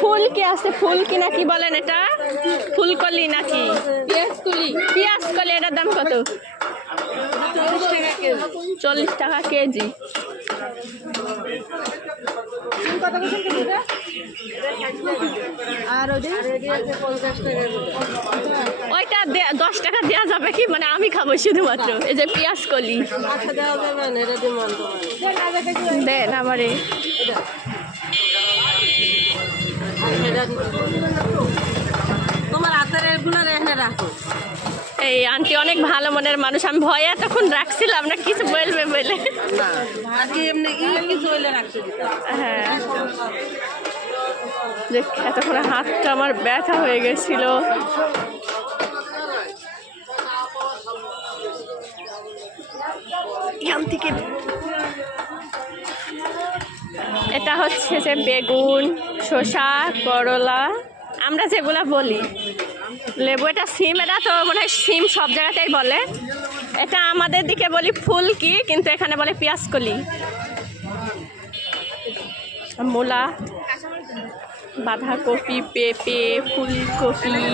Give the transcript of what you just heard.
ফুল কি আছে? ফুল কি নাকি বলেন এটা? ফুলকলি নাকি পেঁয়াজকলি? এটার দাম কত? 40 টাকা কেজি। ওইটা 10 টাকা দেওয়া যাবে কি? মানে আমি খাবো শুধুমাত্র। এই যে পেঁয়াজকলি দেন আমারে। তোমার হাতের এগুলো রেখে রাখো। এই আন্টি অনেক ভালো মনের মানুষ, আমি ভয়ে এতক্ষণ রাখছিলাম না কিছু বলবে বলে। হ্যাঁ, এতক্ষণ হাতটা আমার ব্যথা হয়ে গেছিল। এটা হচ্ছে যে বেগুন, শসা, করলা, আমরা যেগুলা বলি লেবু। এটা সিম, এটা তো মনে হয় সিম সব জায়গাতেই বলে। এটা আমাদের দিকে বলি ফুলকি, কিন্তু এখানে বলে পেঁয়াজকলি। মূলা, বাঁধাকপি, পেঁপে, ফুলকপি,